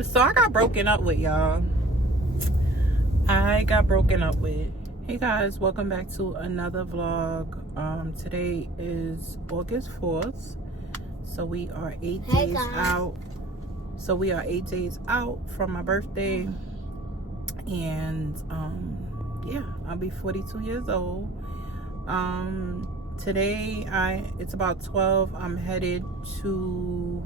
So I got broken up with, y'all. I got broken up with. Hey guys, welcome back to another vlog. Today is August 4th. So we are 8 days out. So we are 8 days out from my birthday. And yeah, I'll be 42 years old. Today it's about 12. I'm headed to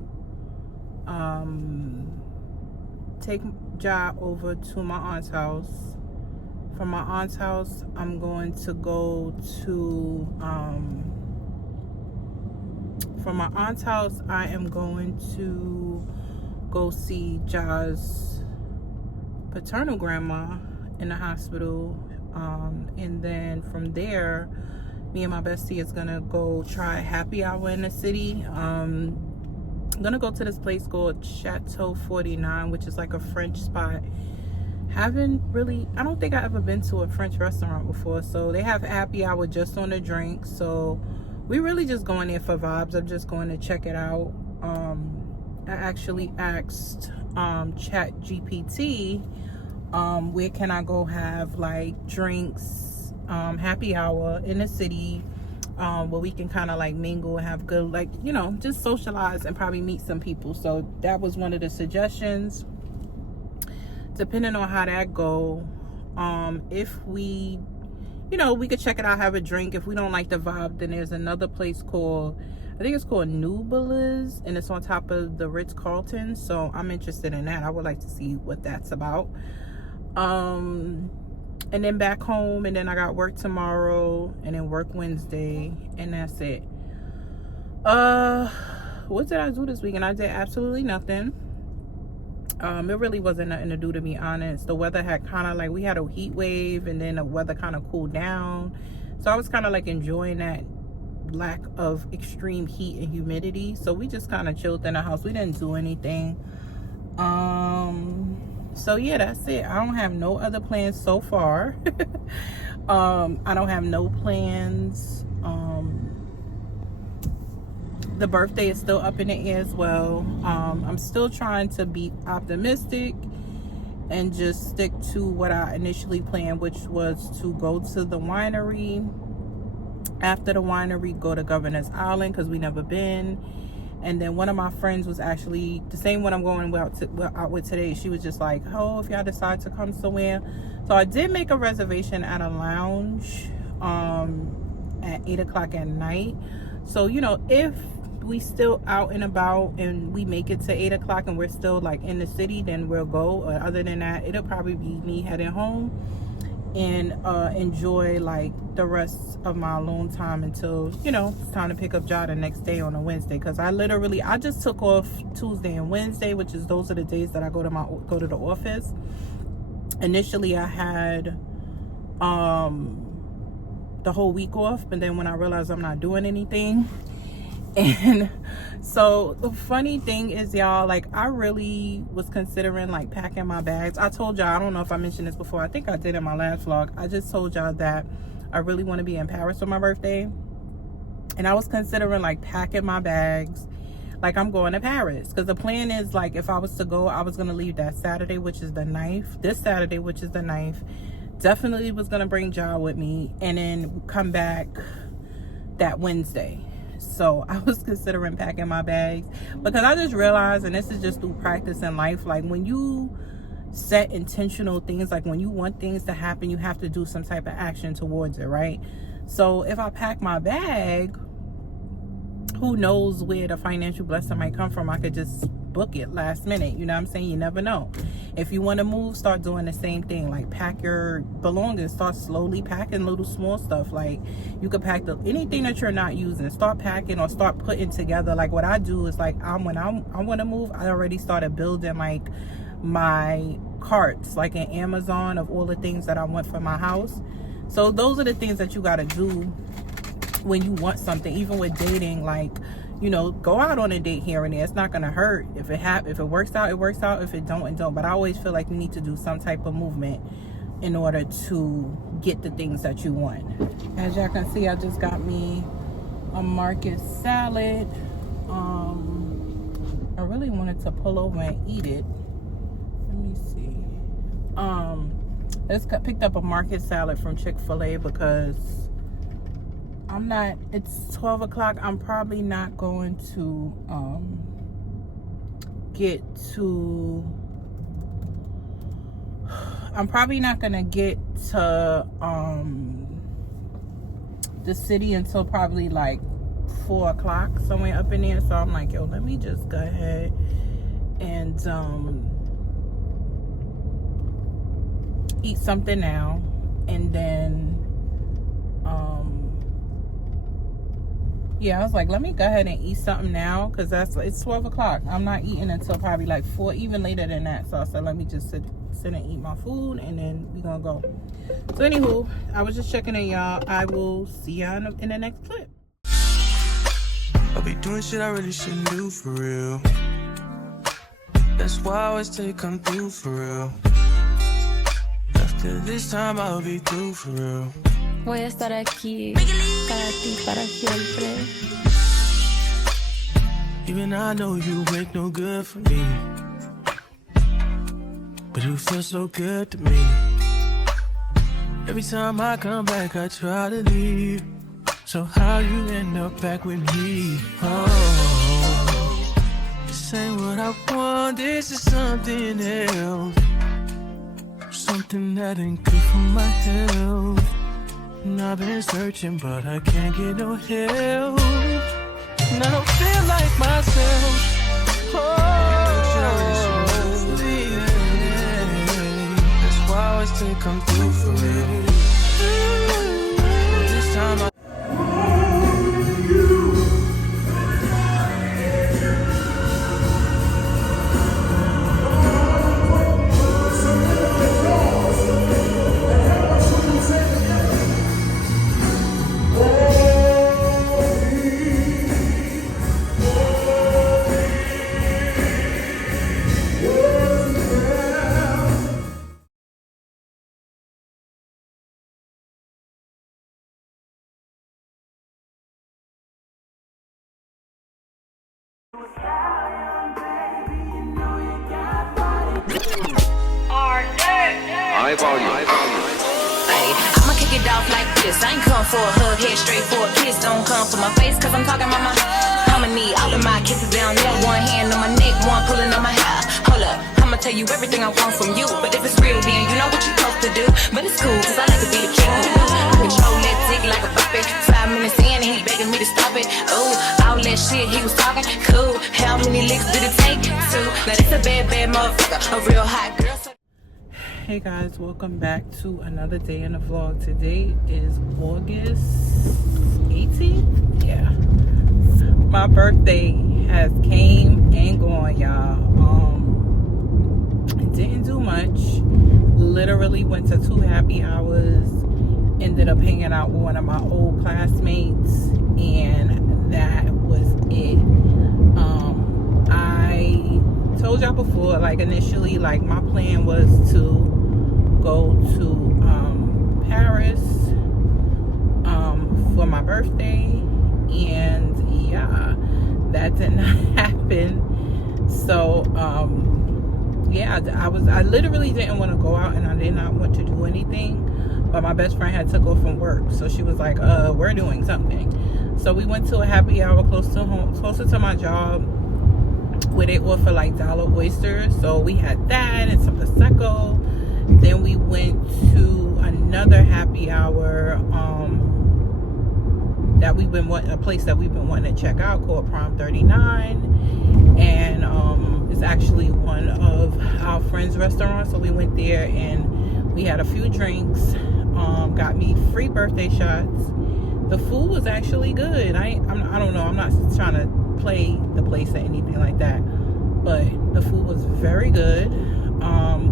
take Ja over to my aunt's house. From my aunt's house, I'm going to go to from my aunt's house, I am going to go see Ja's paternal grandma in the hospital, and then from there, me and my bestie is gonna go try happy hour in the city. I'm gonna go to this place called Chateau 49, which is like a French spot. I don't think I've ever been to a French restaurant before, so they have happy hour just on the drinks. So we really just going there for vibes. I'm just going to check it out. I actually asked Chat GPT, where can I go have like drinks, happy hour in the city, where we can kind of like mingle and have good, like, you know, just socialize and probably meet some people. So that was one of the suggestions. Depending on how that go, if we, you know, we could check it out, have a drink. If we don't like the vibe, then there's another place called, I think it's called Nubela's, and it's on top of the Ritz-Carlton. So I'm interested in that. I would like to see what that's about. And then back home, and then I got work tomorrow, and then work Wednesday, and that's it. What did I do this weekend? I did absolutely nothing. It really wasn't nothing to do, to be honest. The weather had kind of like, we had a heat wave, and then the weather kind of cooled down. So I was kind of like enjoying that lack of extreme heat and humidity. So we just kind of chilled in the house. We didn't do anything. So yeah, that's it. I don't have no other plans so far. I don't have no plans. The birthday is still up in the air as well. I'm still trying to be optimistic and just stick to what I initially planned, which was to go to the winery. After the winery, go to Governor's Island, because we never been. And then one of my friends was actually the same one I'm going out with today. She was just like, oh, if y'all decide to come somewhere. So I did make a reservation at a lounge at 8 o'clock at night. So, you know, if we still out and about and we make it to 8 o'clock and we're still like in the city, then we'll go. Other than that, it'll probably be me heading home and enjoy like the rest of my alone time until, you know, it's time to pick up Ja the next day on a Wednesday. Because I just took off Tuesday and Wednesday, which is those are the days that I go to the office. Initially I had the whole week off, but then when I realized I'm not doing anything, and so the funny thing is, y'all, like, I really was considering like packing my bags. I told y'all, I don't know if I mentioned this before, I think I did in my last vlog. I just told y'all that I really want to be in Paris for my birthday, and I was considering like packing my bags like I'm going to Paris, because the plan is like, if I was to go, I was going to leave that Saturday, which is the 9th, this Saturday, which is the 9th. Definitely was going to bring Ja with me, and then come back that Wednesday. So I was considering packing my bags, because I just realized, and this is just through practice in life, like when you set intentional things, like when you want things to happen, you have to do some type of action towards it, right? So if I pack my bag, who knows where the financial blessing might come from. I could just book it last minute, you know what I'm saying? You never know. If you want to move, start doing the same thing, like pack your belongings, start slowly packing little small stuff. Like you could pack anything that you're not using, start packing or start putting together. Like what I do is like, when I want to move, I already started building like my carts, like in Amazon, of all the things that I want for my house. So those are the things that you got to do when you want something. Even with dating, like, you know, go out on a date here and there. It's not gonna hurt. If it works out, it works out. If it don't, it don't. But I always feel like you need to do some type of movement in order to get the things that you want. As y'all can see, I just got me a market salad. I really wanted to pull over and eat it, Let me see. Let's picked up a market salad from Chick-fil-A because it's 12 o'clock. I'm probably not going to I'm probably not gonna get to the city until probably like 4 o'clock, somewhere up in there. So I'm like, yo, let me just go ahead and eat something now, and then yeah, I was like, let me go ahead and eat something now, because it's 12 o'clock. I'm not eating until probably like 4, even later than that. So I said, let me just sit and eat my food, and then we're gonna go. So anywho, I was just checking in, y'all. I will see y'all in the next clip. I'll be doing shit I really shouldn't do, for real. That's why I always say come through, for real. After this time I'll be through, for real. Voy a estar aquí para ti, para siempre. Even I know you ain't no good for me, but you feel so good to me. Every time I come back I try to leave. So how you end up back with me? Oh, this ain't what I want, this is something else. Something that ain't good for my health. And I've been searching but I can't get no help. And I don't feel like myself. Oh, that's why I always say come through, for real. This time I I'ma kick it off like this. I ain't come for a hug, head straight for a kiss. Don't come for my face, cause I'm talking about my. I'ma need all of my kisses down there. One hand on my neck, one pulling on my hair. Hold up, I'ma tell you everything I want from you. But if it's real, then you know what you're supposed to do. But it's cool, cause I like to be the king. I control that dick like a puppet. 5 minutes in and he begging me to stop it. Ooh, all that shit he was talking, cool. How many licks did it take? 2. Now this a bad, bad motherfucker, a real hot girl. Hey guys, welcome back to another day in the vlog. Today is August 18th. Yeah, my birthday has came and gone, y'all. Didn't do much. Literally went to 2 happy hours. Ended up hanging out with one of my old classmates, and that was it. I told y'all before, like initially, like my plan was to go to Paris for my birthday, and yeah, that did not happen. So yeah, I literally didn't want to go out, and I did not want to do anything, but my best friend had to go from work, so she was like, we're doing something. So we went to a happy hour closer to my job, where they offer like dollar oysters. So we had that and some Prosecco. Then we went to another happy hour a place that we've been wanting to check out called Prom 39, and it's actually one of our friends' restaurants. So we went there and we had a few drinks, got me free birthday shots. The food was actually good. I don't know, I'm not trying to play the place or anything like that, but the food was very good.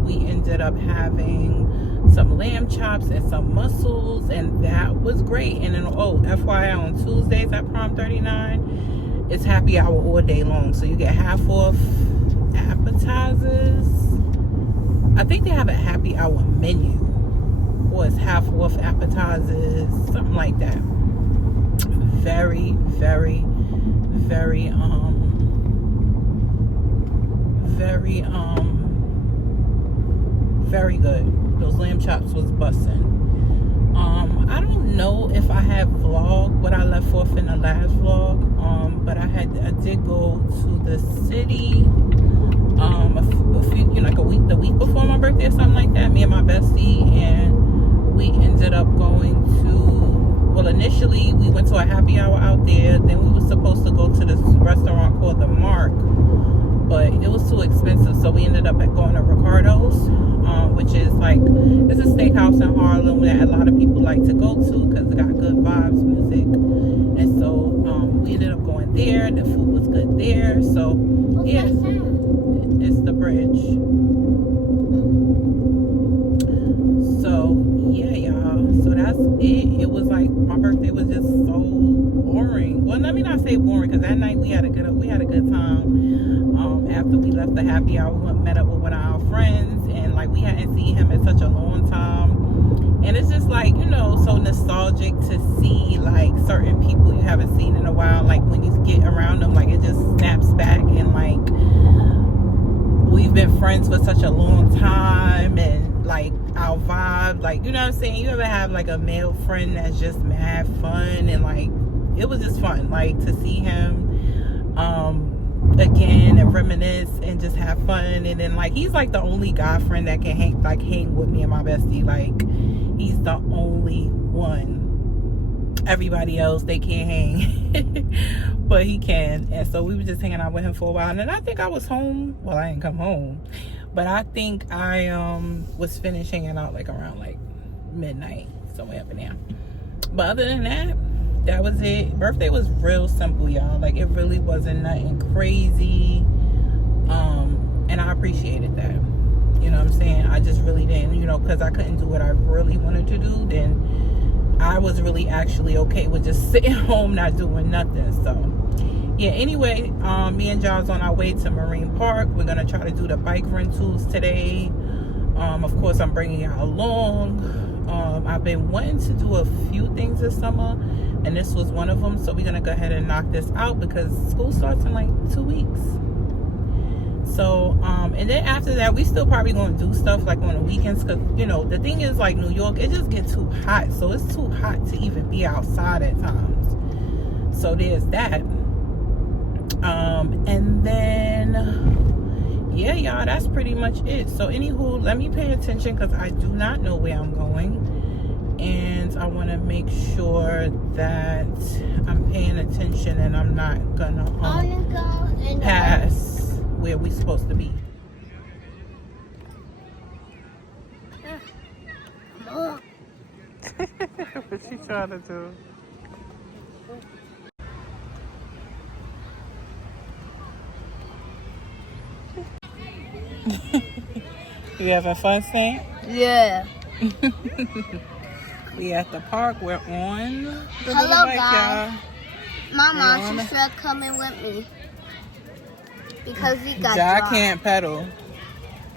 We ended up having some lamb chops and some mussels, and that was great. And then, oh, FYI, on Tuesdays at Prom 39, it's happy hour all day long, so you get half off appetizers. I think they have a happy hour menu, or it's half off appetizers, something like that. Very, very, very Very good. Those lamb chops was bussin'. I don't know if I have vlogged what I left off in the last vlog, but I did go to the city a few, like the week before my birthday or something like that, me and my bestie, and we ended up going to, well, initially we went to a happy hour out there, then we were supposed to go to this restaurant called The Mark, but it was too expensive, so we ended up going to Ricardo's, which is like, it's a steakhouse in Harlem that a lot of people like to go to because it got good vibes, music, and so we ended up going there. The food was good there, so yeah, it's the bridge. So yeah, y'all, so that's it. It was like, my birthday was just so boring. Well, let me not say boring, because that night we had a good time. After we left the happy hour, we met up with one of our friends, and like we hadn't seen him in such a long time, and it's just like, you know, so nostalgic to see like certain people you haven't seen in a while. Like when you get around them, like it just snaps back, and like we've been friends for such a long time, and like our vibe, like, you know what I'm saying, you ever have like a male friend that's just mad fun, and like it was just fun, like to see him again and reminisce and just have fun. And then like he's like the only guy friend that can hang with me and my bestie. Like he's the only one. Everybody else, they can't hang but he can. And so we were just hanging out with him for a while, and then I think I was home. Well, I didn't come home, but I think I was finished hanging out like around like midnight, somewhere up in there. But other than that was it. Birthday was real simple, y'all. Like it really wasn't nothing crazy, and I appreciated that. You know what I'm saying? I just really didn't, you know, because I couldn't do what I really wanted to do. Then I was really actually okay with just sitting home not doing nothing. So yeah, anyway, me and John's on our way to Marine Park. We're gonna try to do the bike rentals today. Of course, I'm bringing y'all along. I've been wanting to do a few things this summer, and this was one of them. So we're gonna go ahead and knock this out because school starts in like 2 weeks. So and then after that, we still probably gonna do stuff like on the weekends, because you know the thing is, like, New York, it just gets too hot. So it's too hot to even be outside at times. So there's that. And then yeah, y'all, that's pretty much it. So anywho, let me pay attention, because I do not know where I'm going, and I want to make sure that I'm paying attention and I'm not gonna pass where we supposed to be. What she trying to do? You having fun, Sam? Yeah. We at the park. We're on the Hello, little bike, guys. y'all. Mama, she should come in with me. Because we got I dry. can't pedal.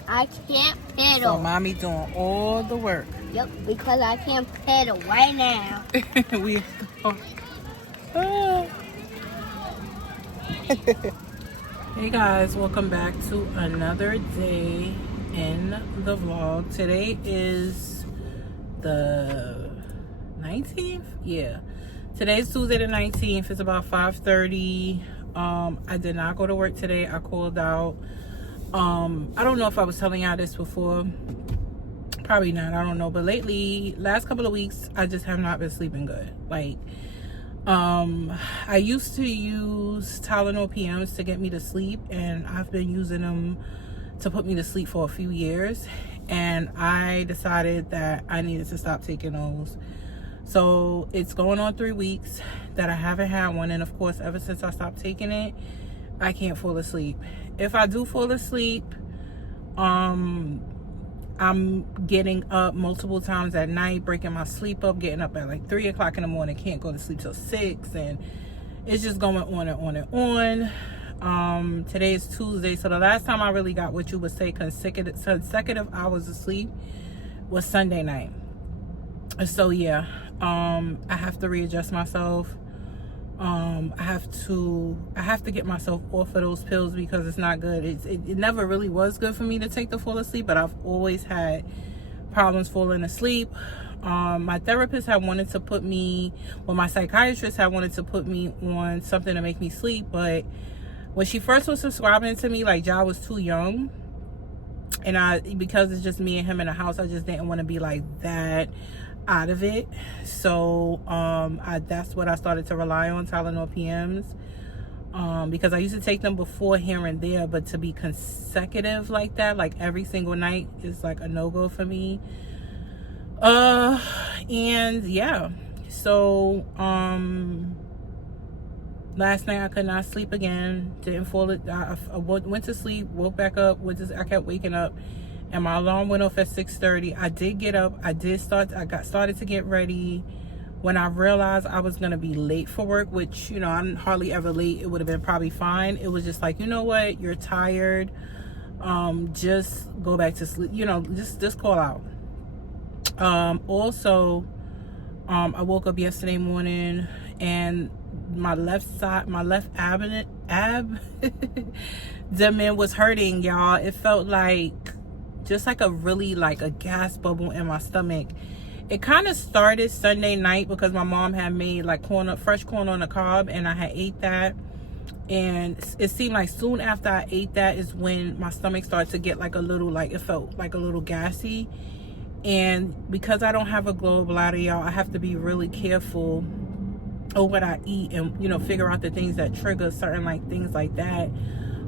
I can't So pedal. mommy doing all the work. Yep, because I can't pedal right now. We oh. Hey guys, welcome back to another day in the vlog. Today is the 19th. Yeah, today's Tuesday the 19th. It's about 5:30. I did not go to work today. I called out. I don't know if I was telling y'all this before. Probably not, I don't know. But lately, last couple of weeks, I just have not been sleeping good. Like, I used to use Tylenol PMs to get me to sleep, and I've been using them to put me to sleep for a few years, and I decided that I needed to stop taking those. So it's going on 3 weeks that I haven't had one, and of course, ever since I stopped taking it, I can't fall asleep. If I do fall asleep, I'm getting up multiple times at night, breaking my sleep up, getting up at like 3 o'clock in the morning, can't go to sleep till 6, and it's just going on and on and on. Today is Tuesday, so the last time I really got what you would say consecutive hours of sleep was Sunday night. So yeah, I have to readjust myself. I have to get myself off of those pills because it's not good. It never really was good for me to take to fall asleep, but I've always had problems falling asleep. My therapist had wanted to put me, well, my psychiatrist had wanted to put me on something to make me sleep, but when she first was prescribing it to me, like, Ja was too young, and because it's just me and him in the house, I just didn't want to be like that out of it. So that's what I started to rely on, Tylenol PMs, because I used to take them before here and there, but to be consecutive like that, like every single night, is like a no-go for me. And yeah, so last night I could not sleep again. Didn't fall. I went to sleep, woke back up. I kept waking up, and my alarm went off at 6:30. I did get up. I got started to get ready. When I realized I was gonna be late for work, which, you know, I'm hardly ever late. It would have been probably fine. It was just like, you know what? You're tired. Just go back to sleep. You know, just call out. Also, I woke up yesterday morning and my left abdomen was hurting, y'all. It felt like just like a really like a gas bubble in my stomach. It kind of started Sunday night because my mom had made like fresh corn on the cob, and I had ate that, and it seemed like soon after I ate that is when my stomach started to get like a little, like, it felt like a little gassy. And because I don't have a gallbladder, y'all, I have to be really careful of what I eat and, you know, figure out the things that trigger certain like things like that.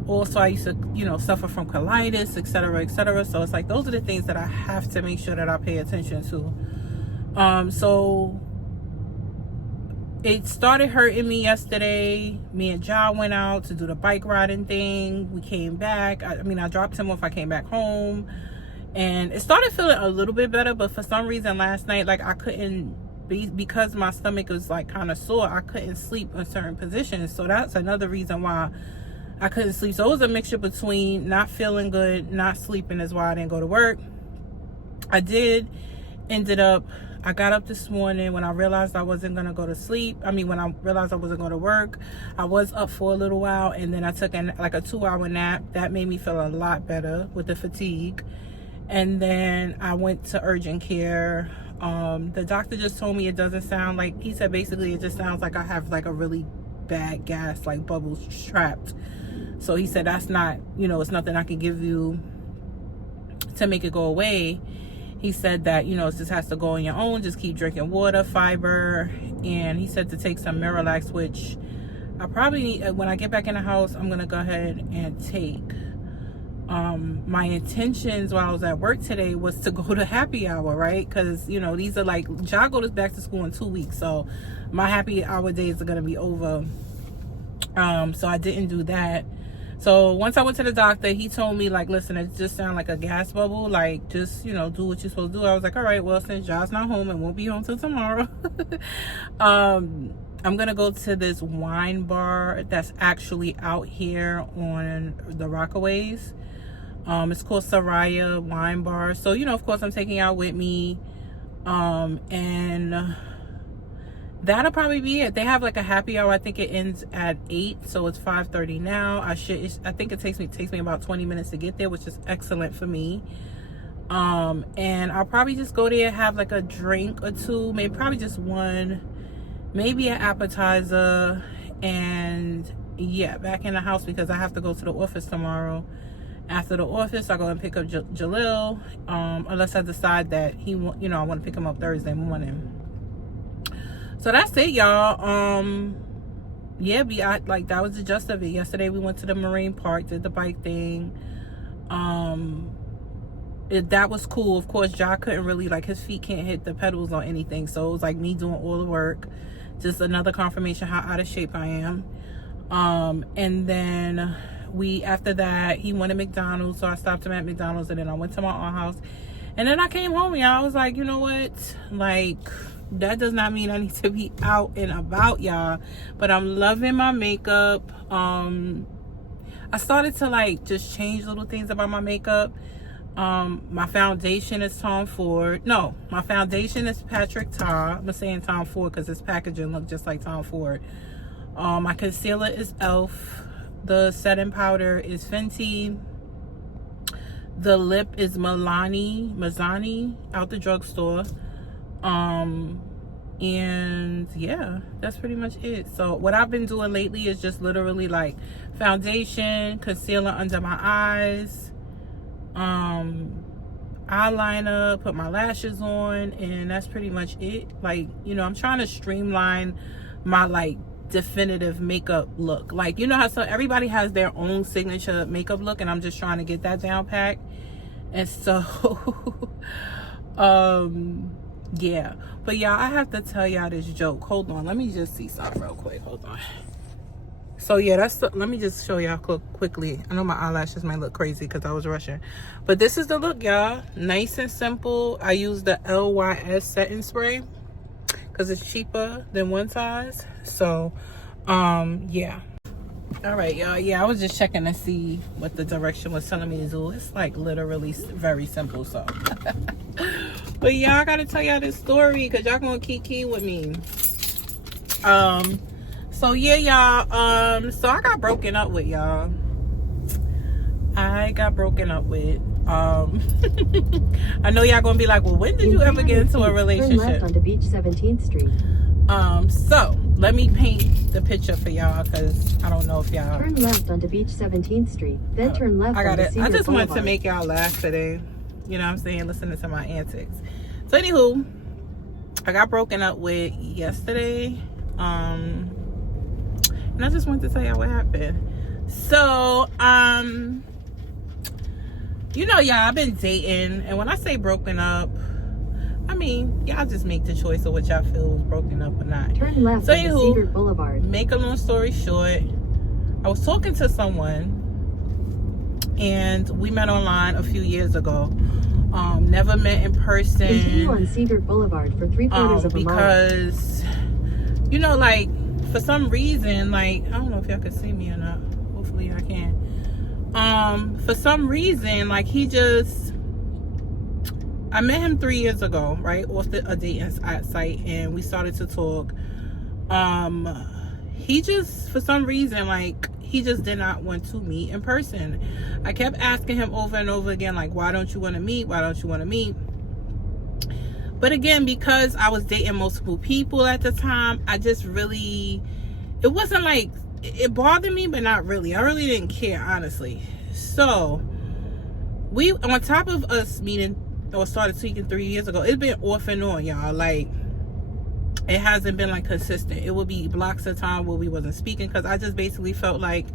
Also, I used to, you know, suffer from colitis, etc., etc. So it's like those are the things that I have to make sure that I pay attention to. So it started hurting me yesterday. Me and Ja went out to do the bike riding thing. We came back. I dropped him off. I came back home. And it started feeling a little bit better, but for some reason last night, like, I couldn't because my stomach was like kind of sore, I couldn't sleep in certain positions. So that's another reason why I couldn't sleep. So it was a mixture between not feeling good, not sleeping, is why I didn't go to work. I got up this morning when I realized I wasn't going to go to sleep. When I realized I wasn't going to work, I was up for a little while, and then I took a 2-hour nap. That made me feel a lot better with the fatigue. And then I went to urgent care. The doctor just told me it doesn't sound like, he said basically it just sounds like I have like a really bad gas, like bubbles trapped. So he said that's not, you know, it's nothing I can give you to make it go away. He said that, you know, it just has to go on your own. Just keep drinking water, fiber. And he said to take some Miralax, which I probably need. When I get back in the house, I'm going to go ahead and take. My intentions while I was at work today was to go to happy hour, right? Because, you know, these are like, Ja goes back to school in 2 weeks. So my happy hour days are going to be over. So I didn't do that. So once I went to the doctor, he told me, like, listen, it just sounds like a gas bubble. Like, just, you know, do what you're supposed to do. I was like, all right, well, since Ja's not home and won't be home till tomorrow, I'm going to go to this wine bar that's actually out here on the Rockaways. It's called Soraya Wine Bar. So, you know, of course, I'm taking out with me. And that'll probably be it. They have like a happy hour. I think it ends at 8, so it's 5:30 now. I think it takes me about 20 minutes to get there, which is excellent for me. And I'll probably just go there, have like a drink or two, maybe probably just one, maybe an appetizer, and yeah, back in the house because I have to go to the office tomorrow. After the office, I'll go and pick up Jalil, unless I decide that I want to pick him up Thursday morning. So that's it, y'all. Yeah, that was the gist of it. Yesterday we went to the marine park, did the bike thing. That was cool. Of course, Ja couldn't really, like, his feet can't hit the pedals or anything, so it was like me doing all the work. Just another confirmation how out of shape I am. And then after that, he wanted McDonald's, so I stopped him at McDonald's, and then I went to my aunt's house, and then I came home, y'all. I was like, you know what, like, that does not mean I need to be out and about, y'all, but I'm loving my makeup. I started to like just change little things about my makeup. My foundation is Tom Ford. No, my foundation is Patrick Ta. I'm saying Tom Ford because his packaging looked just like Tom Ford. My concealer is Elf. The setting powder is Fenty. The lip is Mazzani out the drugstore. And yeah, that's pretty much it. So what I've been doing lately is just literally like foundation, concealer under my eyes, eyeliner, put my lashes on, and that's pretty much it. Like, you know, I'm trying to streamline my like definitive makeup look. Like, you know how so everybody has their own signature makeup look, and I'm just trying to get that down pat. And so yeah, but y'all, I have to tell y'all this joke. Hold on, let me just see something real quick. Hold on. So yeah, let me just show y'all quickly. I know my eyelashes might look crazy because I was rushing, but this is the look, y'all. Nice and simple. I use the LYS setting spray because it's cheaper than one size. So yeah. All right, y'all. Yeah, I was just checking to see what the direction was telling me to do. It's like literally very simple. So but y'all, I gotta tell y'all this story because y'all gonna kiki with me. So yeah, y'all, so I got broken up with, y'all. I know y'all gonna be like, well, when did you ever get into a relationship? Turn left onto Beach 17th Street. So let me paint the picture for y'all because I don't know if y'all turn left onto Beach 17th Street, then turn left onto Cedar I just wanted Boulevard. to make y'all laugh today. You know what I'm saying? Listening to my antics. So anywho, I got broken up with yesterday. And I just wanted to tell y'all what happened. So, you know, y'all, I've been dating, and when I say broken up, I mean, y'all just make the choice of what y'all feel was broken up or not. Turn left so, onto Cedar Boulevard. Make a long story short, I was talking to someone, and we met online a few years ago. Never met in person. Continue on Cedar Boulevard for 3/4 of a mile. Because, you know, like, for some reason, like, I don't know if y'all can see me or not. Hopefully y'all can. For some reason, like, I met him 3 years ago, right? Off a dating site, and we started to talk. He just, for some reason, like, he just did not want to meet in person. I kept asking him over and over again, like, why don't you want to meet? Why don't you want to meet? But again, because I was dating multiple people at the time, I just really, it wasn't like, it bothered me, but not really. I really didn't care, honestly. So, on top of us meeting, or started speaking 3 years ago, it's been off and on, y'all. Like, it hasn't been like consistent. It would be blocks of time where we wasn't speaking because I just basically felt like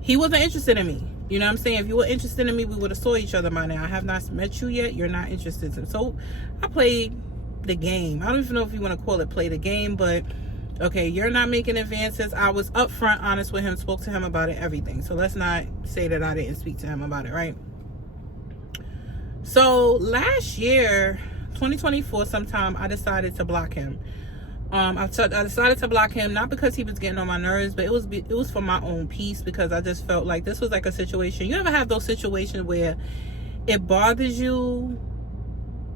he wasn't interested in me. You know what I'm saying? If you were interested in me, we would have saw each other by now. I have not met you yet. You're not interested in. So I played the game. I don't even know if you want to call it play the game, but okay, you're not making advances. I was upfront honest with him, spoke to him about it, everything. So let's not say that I didn't speak to him about it, right? So last year, 2024 sometime, I decided to block him. I decided to block him, not because he was getting on my nerves, but it was for my own peace, because I just felt like this was like a situation. You ever have those situations where it bothers you,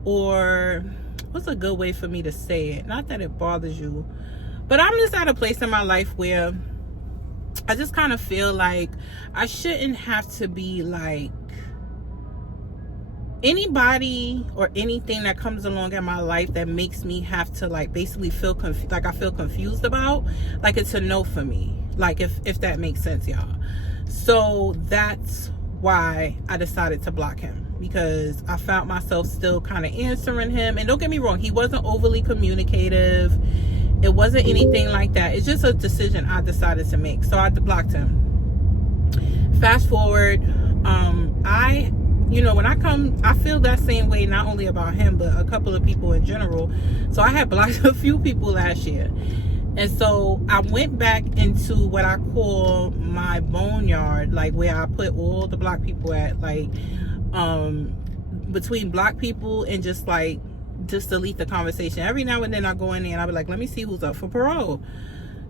or what's a good way for me to say it? Not that it bothers you, but I'm just at a place in my life where I just kind of feel like I shouldn't have to be like anybody or anything that comes along in my life that makes me have to like basically feel like I feel confused about, like it's a no for me, like if that makes sense, y'all. So that's why I decided to block him, because I found myself still kind of answering him. And don't get me wrong, he wasn't overly communicative, it wasn't anything like that. It's just a decision I decided to make. So I blocked him. Fast forward, when I feel that same way, not only about him, but a couple of people in general. So I had blocked a few people last year. And so I went back into what I call my boneyard, like where I put all the block people at, like between block people and just delete the conversation. Every now and then I go in there and I'll be like, let me see who's up for parole.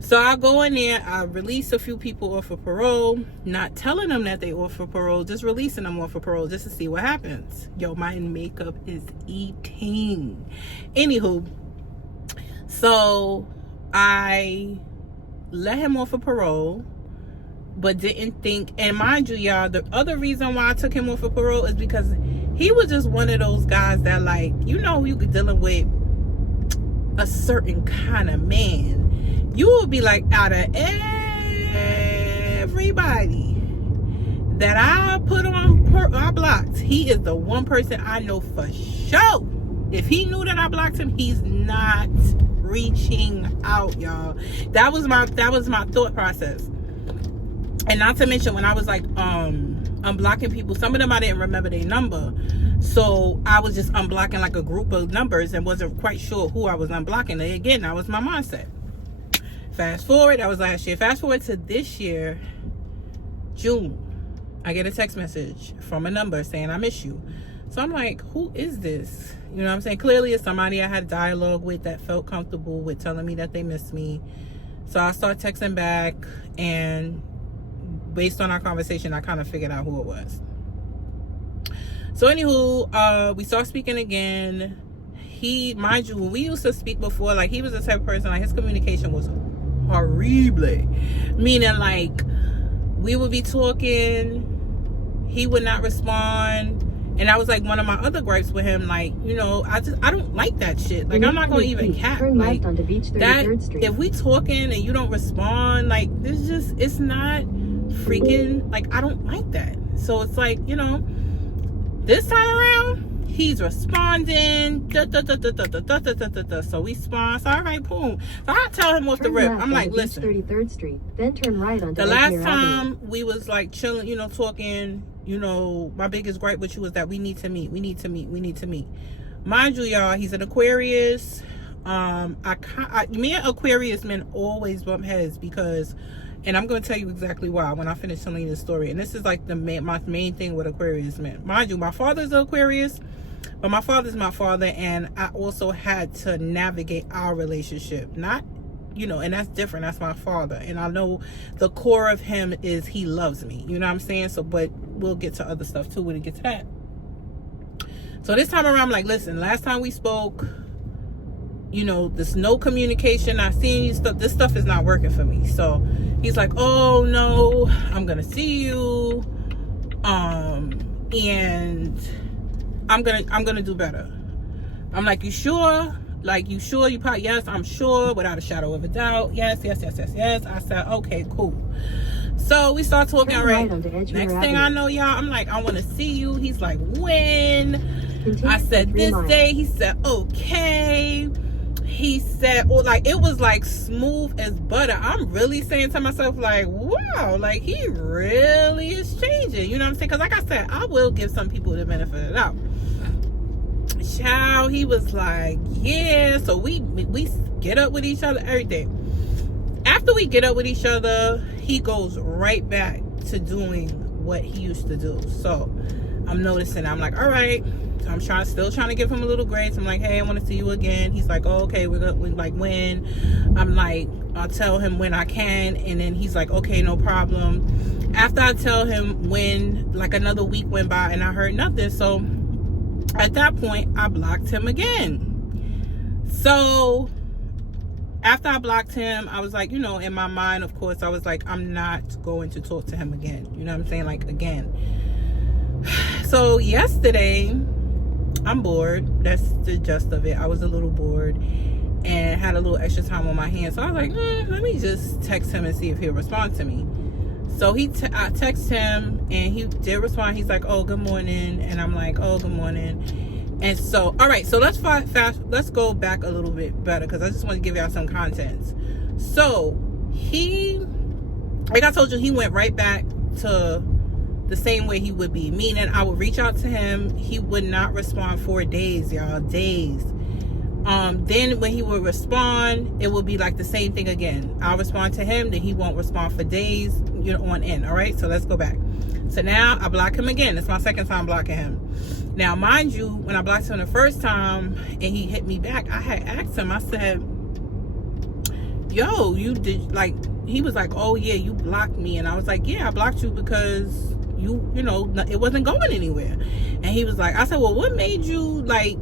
So I go in there, I release a few people off for parole, not telling them that they off for parole, just releasing them off for parole just to see what happens. Yo, my makeup is eating. Anywho, so I let him off of parole, but didn't think, and mind you, y'all, the other reason why I took him off of parole is because he was just one of those guys that, like, you know, you could dealing with a certain kind of man. You will be like, out of everybody that I put on, I blocked, he is the one person I know for sure. If he knew that I blocked him, he's not reaching out, y'all. That was my thought process. And not to mention, when I was like unblocking people, some of them I didn't remember their number, so I was just unblocking like a group of numbers and wasn't quite sure who I was unblocking. And again, that was my mindset. Fast forward, that was last year. Fast forward to this year, June, I get a text message from a number saying I miss you. So I'm like, who is this? You know what I'm saying? Clearly it's somebody I had dialogue with that felt comfortable with telling me that they miss me. So I start texting back, and based on our conversation, I kind of figured out who it was. So anywho, we start speaking again. He, mind you, when we used to speak before, like, he was the type of person, like, his communication was horrible. Meaning, like, we would be talking, he would not respond. And that was like one of my other gripes with him. Like, you know, I don't like that shit. Like, I'm not gonna even cap. Like, that, if we talking and you don't respond, like, this just, it's not freaking, like, I don't like that. So it's like, you know, this time around, he's responding. So we spawn. So all right, boom. So I tell him off the rip. I'm like, listen. 33rd Street, then turn right onto the last time we was like chilling, you know, talking. You know, my biggest gripe with you is that we need to meet. We need to meet. We need to meet. Mind you, y'all, he's an Aquarius. Me and Aquarius men always bump heads because, and I'm going to tell you exactly why when I finish telling you the story. And this is like my main thing with Aquarius men. Mind you, my father's an Aquarius, but my father's my father, and I also had to navigate our relationship. Not, you know, and that's different. That's my father. And I know the core of him is he loves me. You know what I'm saying? So, but we'll get to other stuff too when we get to that. So this time around, I'm like, listen, last time we spoke, you know, there's no communication. I seen you stuff. This stuff is not working for me. So he's like, oh no, I'm going to see you. And I'm going to do better. I'm like, you sure? Like, you sure? You probably, yes, I'm sure, without a shadow of a doubt. Yes. I said, okay, cool. So we start talking, right? Next thing I know, y'all, I'm like, I want to see you. He's like, when? I said, this day. He said, okay. He said, well, like, it was like smooth as butter. I'm really saying to myself, like, wow, like, he really is changing. You know what I'm saying? Because like I said, I will give some people the benefit of the doubt. Child, he was like, yeah. So we get up with each other, everything. After we get up with each other, he goes right back to doing what he used to do. So I'm noticing, I'm like, all right. So I'm still trying to give him a little grace. I'm like, hey, I want to see you again. He's like, oh, okay, we're like, when? I'm like, I'll tell him when I can. And then he's like, okay, no problem. After I tell him when, like, another week went by and I heard nothing. So at that point, I blocked him again. So after I blocked him, I was like, you know, in my mind, of course, I was like, I'm not going to talk to him again. You know what I'm saying? Like, again. So yesterday, I'm bored. That's the gist of it. I was a little bored and had a little extra time on my hands. So I was like, let me just text him and see if he'll respond to me. So I text him and he did respond. He's like, oh, good morning. And I'm like, oh, good morning. And so, all right, so let's go back a little bit better because I just want to give y'all some context. So he, like I told you, he went right back to the same way he would be. Meaning I would reach out to him. He would not respond for days, y'all, days. Then when he would respond, it would be like the same thing again. I'll respond to him, then he won't respond for days, you know, on end. All right, so let's go back. So now I block him again. It's my second time blocking him. Now, mind you, when I blocked him the first time and he hit me back, I had asked him, I said, yo, you did, like, he was like, oh yeah, you blocked me. And I was like, yeah, I blocked you because you know, it wasn't going anywhere. And he was like, I said, well, what made you like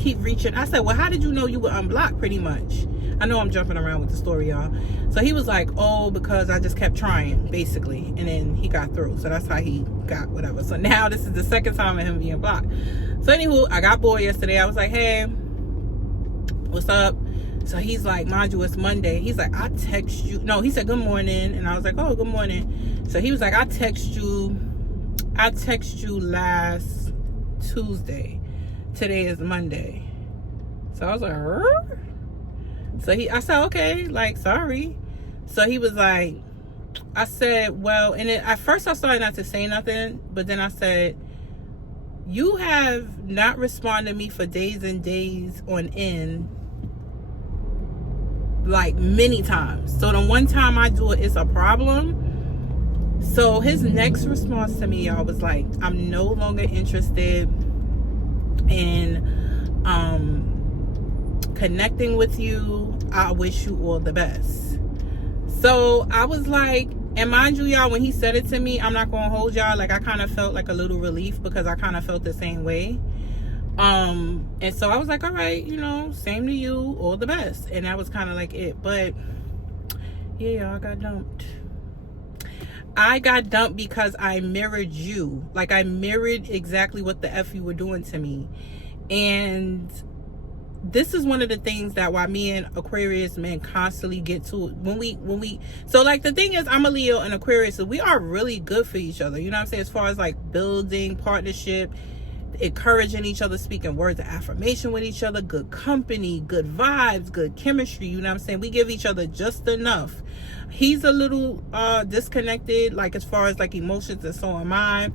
keep reaching? I said, well, how did you know you were unblocked? Pretty much. I know I'm jumping around with the story, y'all. So he was like, oh, because I just kept trying, basically. And then he got through. So that's how he got whatever. So now this is the second time of him being blocked. So anywho, I got bored yesterday. I was like, hey, what's up? So he's like, mind you, it's Monday. He's like, I text you. No, he said, good morning. And I was like, oh, good morning. So he was like, I text you last Tuesday. Today is Monday. So I was like, So I said, okay, like, sorry. So he was like, I said, well, and then at first I started not to say nothing, but then I said, you have not responded to me for days and days on end, like many times. So the one time I do it, it's a problem. So his next response to me, y'all, was like, I'm no longer interested in connecting with you. I wish you all the best. So I was like, and mind you, y'all, when he said it to me, I'm not gonna hold y'all, like I kind of felt like a little relief because I kind of felt the same way. And so I was like, all right, you know, same to you, all the best. And that was kind of like it. But yeah, y'all, I got dumped. I got dumped because I mirrored you. Like, I mirrored exactly what the F you were doing to me. And this is one of the things that why me and Aquarius men constantly get to when we so like the thing is, I'm a Leo and Aquarius, so we are really good for each other, you know what I'm saying, as far as like building partnership, encouraging each other, speaking words of affirmation with each other, good company, good vibes, good chemistry, you know what I'm saying. We give each other just enough. He's a little disconnected, like as far as like emotions, and so am I.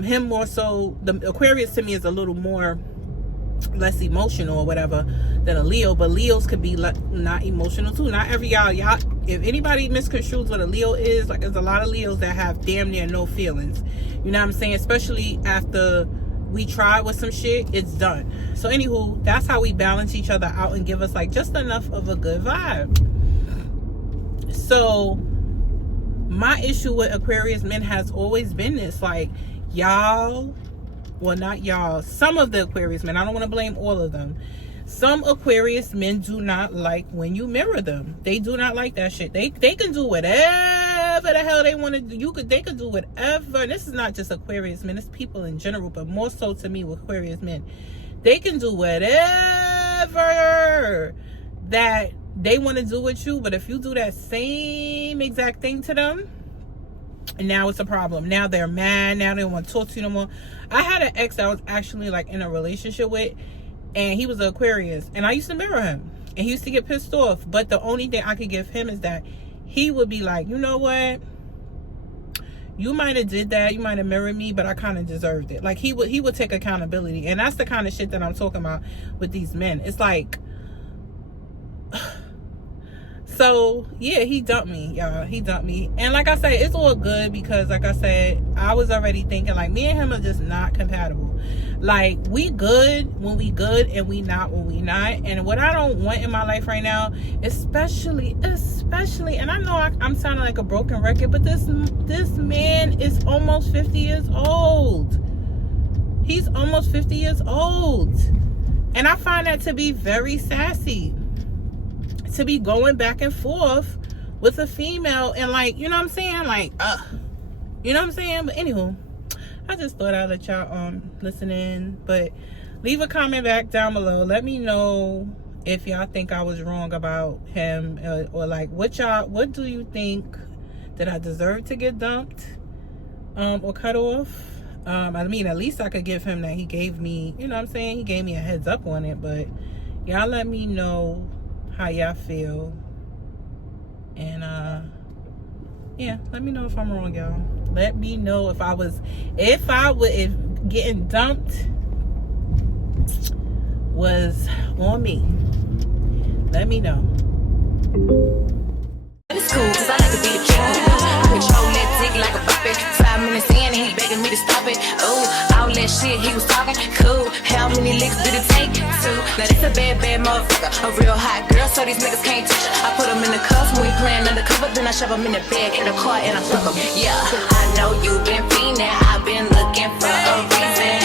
Him more so. The Aquarius to me is a little more less emotional or whatever than a Leo, but Leos could be not emotional too. Not every y'all, if anybody misconstrues what a Leo is, like there's a lot of Leos that have damn near no feelings, you know what I'm saying, especially after we try with some shit, it's done. So anywho, that's how we balance each other out and give us like just enough of a good vibe. So my issue with Aquarius men has always been this, like, y'all, well, not y'all, some of the Aquarius men, I don't want to blame all of them. Some Aquarius men do not like when you mirror them. They do not like that shit. They can do whatever the hell they want to do. They could do whatever. And this is not just Aquarius men, it's people in general, but more so to me with Aquarius men. They can do whatever that they want to do with you, but if you do that same exact thing to them, now it's a problem. Now they're mad. Now they don't want to talk to you no more. I had an ex that I was actually like in a relationship with, and he was an Aquarius, and I used to mirror him, and he used to get pissed off. But the only thing I could give him is that he would be like, you know what, you might have did that, you might have mirrored me, but I kind of deserved it. Like he would take accountability. And that's the kind of shit that I'm talking about with these men. It's like, so yeah, he dumped me, y'all. He dumped me. And like I said, it's all good because like I said, I was already thinking like me and him are just not compatible. Like, we good when we good and we not when we not. And what I don't want in my life right now, especially, and I know I'm sounding like a broken record, but this man is almost 50 years old. He's almost 50 years old. And I find that to be very sassy, to be going back and forth with a female and like, you know what I'm saying, like you know what I'm saying. But anywho, I just thought I'd let y'all listen in. But leave a comment back down below, let me know if y'all think I was wrong about him, or like what do you think, that I deserve to get dumped or cut off. I mean, at least I could give him that he gave me, you know what I'm saying, he gave me a heads up on it. But y'all let me know how y'all feel, and yeah, let me know if I'm wrong, y'all. Let me know if getting dumped was on me. Let me know. It's cool, cause I like to be the king. I control that dick like a puppet. 5 minutes in, he begging me to stop it. Oh, all that shit he was talking, cool. How many licks did it take? 2. Now this a bad motherfucker, a real hot girl, so these niggas can't touch her. I put him in the cuffs when we playing undercover, then I shove him in the bag, in the car, and I fuck him. Yeah, I know you been fiending, I've been looking for a reason.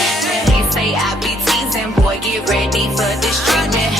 They say I be teasing, boy, get ready for this treatment.